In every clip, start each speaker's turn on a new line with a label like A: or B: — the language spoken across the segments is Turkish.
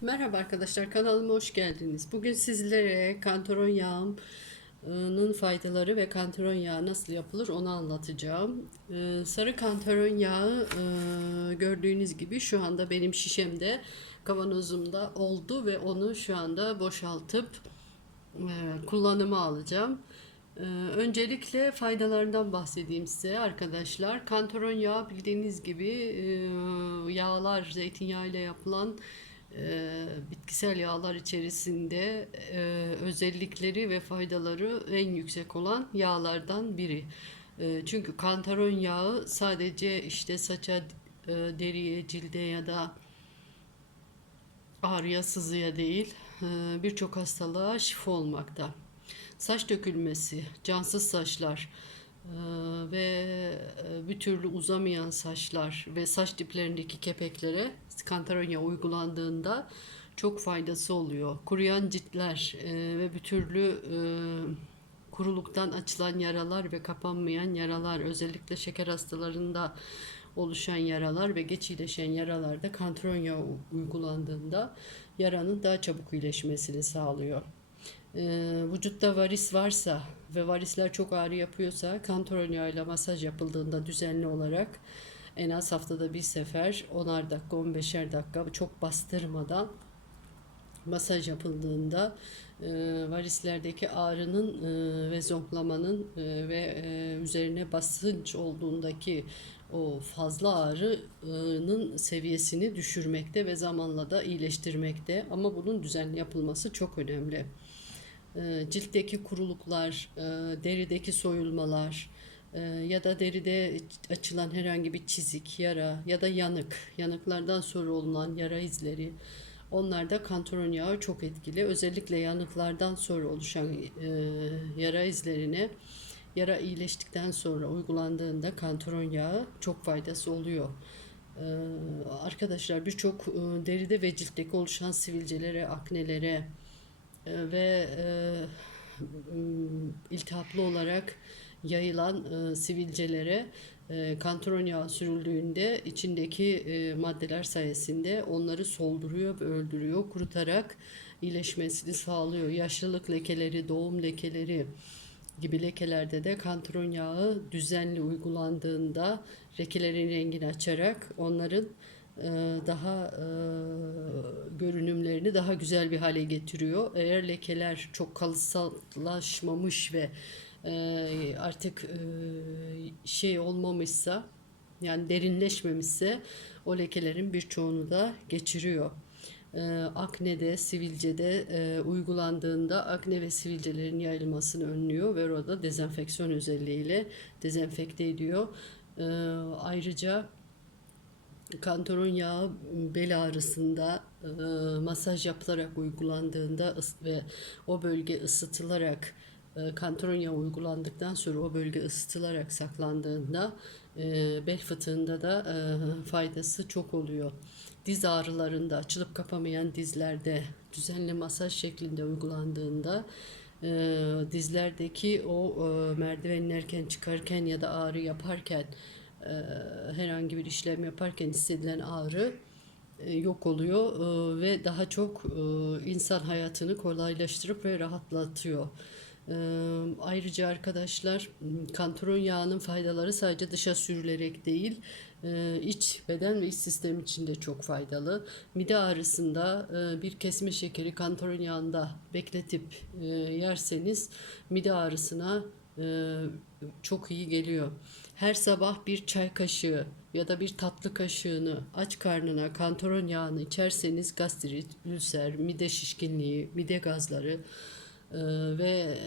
A: Merhaba arkadaşlar kanalıma hoş geldiniz. Bugün sizlere kantaron yağının faydaları ve kantaron yağı nasıl yapılır onu anlatacağım. Ee, Sarı kantaron yağı e, gördüğünüz gibi şu anda benim şişemde kavanozumda oldu ve onu şu anda boşaltıp e, kullanıma alacağım. Ee, Öncelikle faydalarından bahsedeyim size arkadaşlar. Kantaron yağı bildiğiniz gibi e, yağlar, zeytinyağı ile yapılan e, bitkisel yağlar içerisinde e, özellikleri ve faydaları en yüksek olan yağlardan biri. E, çünkü kantaron yağı sadece işte saça, e, deriye, cilde ya da ağrıya, sızıya değil e, birçok hastalığa şifa olmakta. Saç dökülmesi, cansız saçlar ve e, bir türlü uzamayan saçlar ve saç diplerindeki kepeklere kantaronya uygulandığında çok faydası oluyor. Kuruyan ciltler e, ve bir türlü e, kuruluktan açılan yaralar ve kapanmayan yaralar özellikle şeker hastalarında oluşan yaralar ve geç iyileşen yaralarda kantaronya uygulandığında yaranın daha çabuk iyileşmesini sağlıyor. Ee, vücutta varis varsa ve varisler çok ağrı yapıyorsa kantaron yağıyla masaj yapıldığında düzenli olarak en az haftada bir sefer 10'ar dakika 15'er dakika çok bastırmadan masaj yapıldığında e, varislerdeki ağrının e, ve zonklamanın e, ve e, üzerine basınç olduğundaki o fazla ağrının seviyesini düşürmekte ve zamanla da iyileştirmekte ama bunun düzenli yapılması çok önemli. E, ciltteki kuruluklar, e, derideki soyulmalar e, ya da deride açılan herhangi bir çizik, yara ya da yanık, yanıklardan sonra olunan yara izleri, onlarda kantaron yağı çok etkili. Özellikle yanıklardan sonra oluşan yara izlerine yara iyileştikten sonra uygulandığında kantaron yağı çok faydası oluyor. Arkadaşlar birçok deride ve ciltteki oluşan sivilcelere, aknelere, ve e, iltihaplı olarak yayılan e, sivilcelere e, kantaron yağı sürüldüğünde içindeki e, maddeler sayesinde onları solduruyor ve öldürüyor. Kurutarak iyileşmesini sağlıyor. Yaşlılık lekeleri, doğum lekeleri gibi lekelerde de kantaron yağı düzenli uygulandığında lekelerin rengini açarak onların daha e, görünümlerini daha güzel bir hale getiriyor. Eğer lekeler çok kalıtsallaşmamış ve e, artık şey olmamışsa yani derinleşmemişse o lekelerin birçoğunu da geçiriyor. Akne'de, sivilcede uygulandığında akne ve sivilcelerin yayılmasını önlüyor ve orada dezenfeksiyon özelliğiyle dezenfekte ediyor. Ayrıca kantaron yağı bel ağrısında e, masaj yapılarak uygulandığında ve o bölge ısıtılarak e, yağı uygulandıktan sonra o bölge ısıtılarak saklandığında bel fıtığında da faydası çok oluyor. Diz ağrılarında açılıp kapamayan dizlerde düzenli masaj şeklinde uygulandığında dizlerdeki o e, merdiven inerken çıkarken ya da ağrı yaparken herhangi bir işlem yaparken hissedilen ağrı yok oluyor ve daha çok insan hayatını kolaylaştırıp ve rahatlatıyor. Ayrıca arkadaşlar kantaron yağının faydaları sadece dışa sürülerek değil iç beden ve iç sistem için de çok faydalı. Mide ağrısında bir kesme şekeri kantaron yağında bekletip yerseniz mide ağrısına çok iyi geliyor. Her sabah bir çay kaşığı ya da bir tatlı kaşığını aç karnına kantaron yağını içerseniz gastrit, ülser, mide şişkinliği, mide gazları e, ve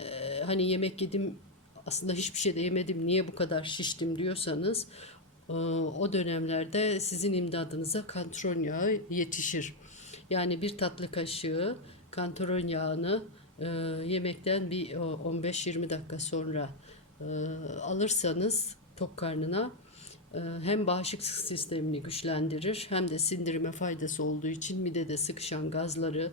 A: hani yemek yedim aslında hiçbir şey de yemedim niye bu kadar şiştim diyorsanız e, o dönemlerde sizin imdadınıza kantaron yağı yetişir. Yani bir tatlı kaşığı kantaron yağını e, yemekten bir 15-20 dakika sonra e, alırsanız tok karnına e, hem bağışıklık sistemini güçlendirir hem de sindirime faydası olduğu için midede sıkışan gazları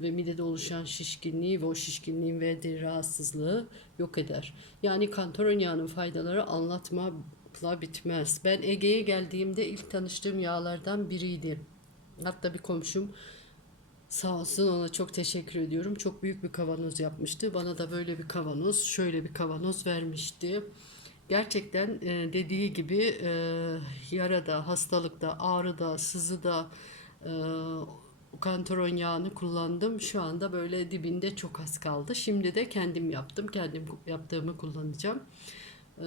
A: ve midede oluşan şişkinliği ve o şişkinliğin verdiği rahatsızlığı yok eder. Yani kantaron yağının faydaları anlatmakla bitmez. Ben Ege'ye geldiğimde ilk tanıştığım yağlardan biriydi. Hatta bir komşum Sağ olsun ona çok teşekkür ediyorum. Çok büyük bir kavanoz yapmıştı. Bana da böyle bir kavanoz, şöyle bir kavanoz vermişti. Gerçekten e, dediği gibi e, yarada, hastalıkta, ağrıda, sızıda e, kantaron yağını kullandım. Şu anda böyle dibinde çok az kaldı. Şimdi de kendim yaptım. Kendim yaptığımı kullanacağım. E,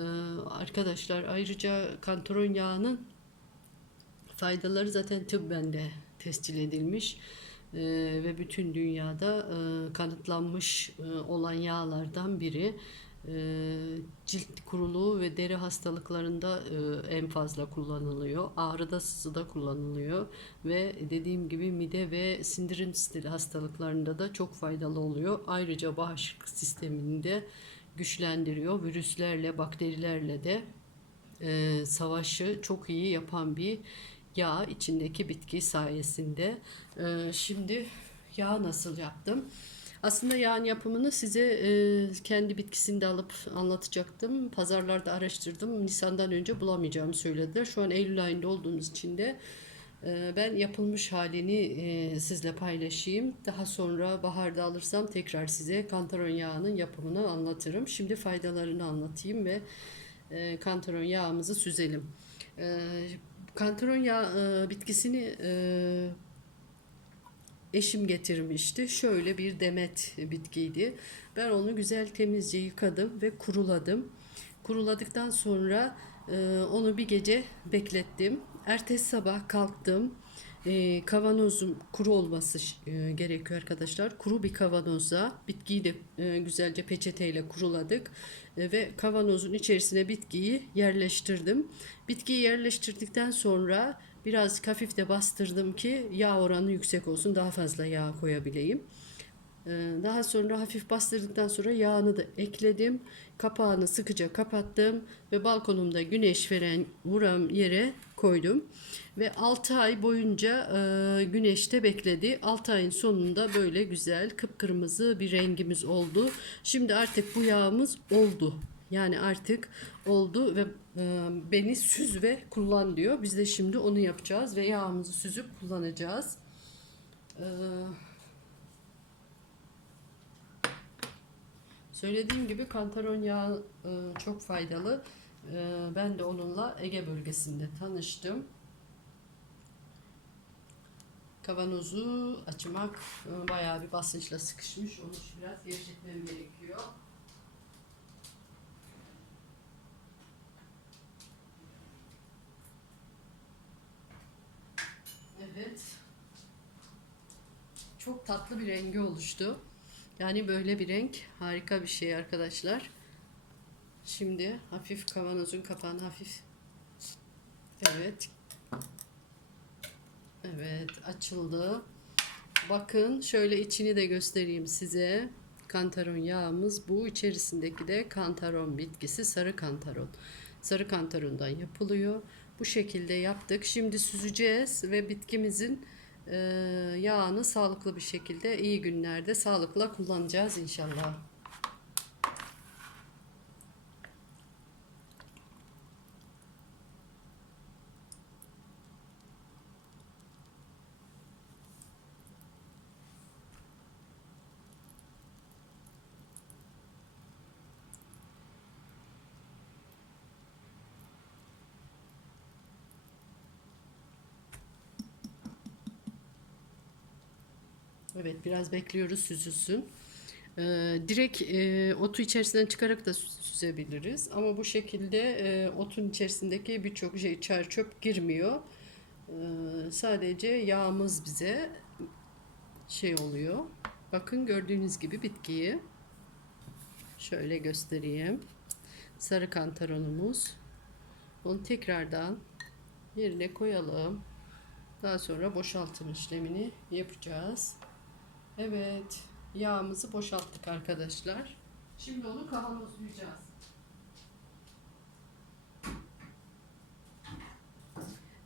A: arkadaşlar ayrıca kantaron yağının faydaları zaten tıbben de tescil edilmiş. Ve bütün dünyada kanıtlanmış olan yağlardan biri. Ee, cilt kuruluğu ve deri hastalıklarında e, en fazla kullanılıyor. Ağrıda sızıda kullanılıyor ve dediğim gibi mide ve sindirim hastalıklarında da çok faydalı oluyor. Ayrıca bağışıklık sistemini de güçlendiriyor. Virüslerle, bakterilerle de e, savaşı çok iyi yapan bir yağ içindeki bitki sayesinde. Ee, şimdi yağ nasıl yaptım? Aslında yağın yapımını size e, kendi bitkisinde alıp anlatacaktım. Pazarlarda araştırdım. Nisan'dan önce bulamayacağımı söylediler. Şu an Eylül ayında olduğumuz için de e, ben yapılmış halini e, sizle paylaşayım. Daha sonra baharda alırsam tekrar size kantaron yağının yapımını anlatırım. Şimdi faydalarını anlatayım ve e, kantaron yağımızı süzelim. E, kantaron yağı e, bitkisini e, eşim getirmişti. Şöyle bir demet bitkiydi. Ben onu güzel temizce yıkadım ve kuruladım. Kuruladıktan sonra e, onu bir gece beklettim. Ertesi sabah kalktım. E, kavanozum kuru olması e, gerekiyor arkadaşlar. Kuru bir kavanoza bitkiyi de e, güzelce peçeteyle kuruladık E, ve kavanozun içerisine bitkiyi yerleştirdim. Bitkiyi yerleştirdikten sonra biraz hafif de bastırdım ki yağ oranı yüksek olsun daha fazla yağ koyabileyim. Ee, Daha sonra hafif bastırdıktan sonra yağını da ekledim. Kapağını sıkıca kapattım ve balkonumda güneş veren vuran yere koydum. Ve 6 ay boyunca e, güneşte bekledi. 6 ayın sonunda böyle güzel kıpkırmızı bir rengimiz oldu. Şimdi artık bu yağımız oldu. Yani artık oldu ve e, beni süz ve kullan diyor. Biz de şimdi onu yapacağız ve yağımızı süzüp kullanacağız. Eee Söylediğim gibi kantaron yağı e, çok faydalı. E, ben de onunla Ege bölgesinde tanıştım. Kavanozu açmak e, bayağı bir basınçla sıkışmış. Onu biraz gevşetmem gerekiyor. Evet. Çok tatlı bir rengi oluştu. Yani böyle bir renk harika bir şey arkadaşlar. Şimdi hafif kavanozun kapağını hafif Evet. Evet açıldı. Bakın şöyle içini de göstereyim size. Kantaron yağımız bu. İçerisindeki de kantaron bitkisi sarı kantaron. Sarı kantarondan yapılıyor. Bu şekilde yaptık. Şimdi süzeceğiz ve bitkimizin yağını sağlıklı bir şekilde iyi günlerde sağlıkla kullanacağız inşallah. Evet biraz bekliyoruz süzülsün. Ee, direkt e, otu içerisinden çıkarak da sü- süzebiliriz. Ama bu şekilde e, otun içerisindeki birçok şey çer çöp girmiyor. Ee, sadece yağımız bize şey oluyor. Bakın gördüğünüz gibi bitkiyi şöyle göstereyim. Sarı kantaronumuz. Onu tekrardan yerine koyalım. Daha sonra boşaltım işlemini yapacağız. Evet, yağımızı boşalttık arkadaşlar. Şimdi onu kavanozlayacağız.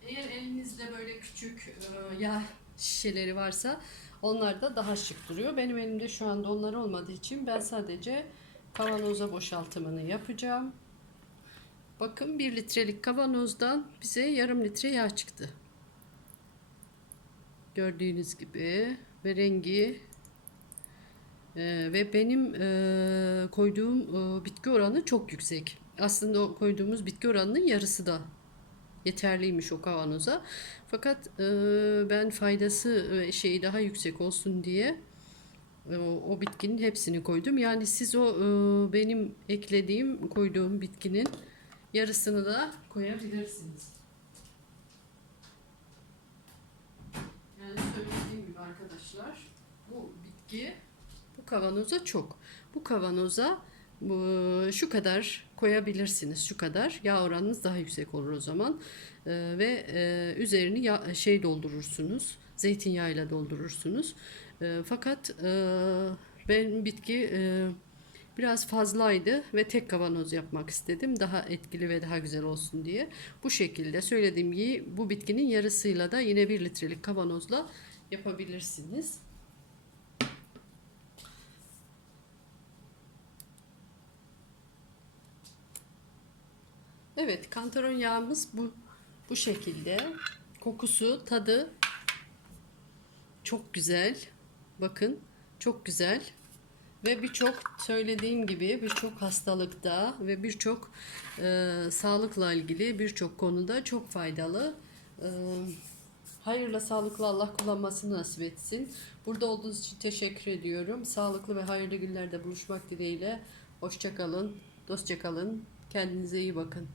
A: Eğer elinizde böyle küçük e, yağ şişeleri varsa onlar da daha şık duruyor. Benim elimde şu anda onlar olmadığı için ben sadece kavanoza boşaltımını yapacağım. Bakın 1 litrelik kavanozdan bize yarım litre yağ çıktı. Gördüğünüz gibi ve rengi e, ve benim e, koyduğum e, bitki oranı çok yüksek. Aslında o koyduğumuz bitki oranının yarısı da yeterliymiş o kavanoza. Fakat e, ben faydası ve şeyi daha yüksek olsun diye e, o, bitkinin hepsini koydum. Yani siz o e, benim eklediğim koyduğum bitkinin yarısını da koyabilirsiniz. Yani söylediğim arkadaşlar bu bitki bu kavanoza çok. Bu kavanoza şu kadar koyabilirsiniz. Şu kadar. Yağ oranınız daha yüksek olur o zaman. Ee, ve e, üzerini ya, şey doldurursunuz. Zeytinyağıyla doldurursunuz. Ee, fakat e, ben bitki e, biraz fazlaydı ve tek kavanoz yapmak istedim. Daha etkili ve daha güzel olsun diye. Bu şekilde söylediğim gibi bu bitkinin yarısıyla da yine 1 litrelik kavanozla yapabilirsiniz. Evet, kantaron yağımız bu bu şekilde. Kokusu, tadı çok güzel. Bakın, çok güzel. Ve birçok söylediğim gibi birçok hastalıkta ve birçok e, sağlıkla ilgili birçok konuda çok faydalı. E, hayırla sağlıklı Allah kullanmasını nasip etsin. Burada olduğunuz için teşekkür ediyorum. Sağlıklı ve hayırlı günlerde buluşmak dileğiyle. Hoşça kalın, dostça kalın. Kendinize iyi bakın.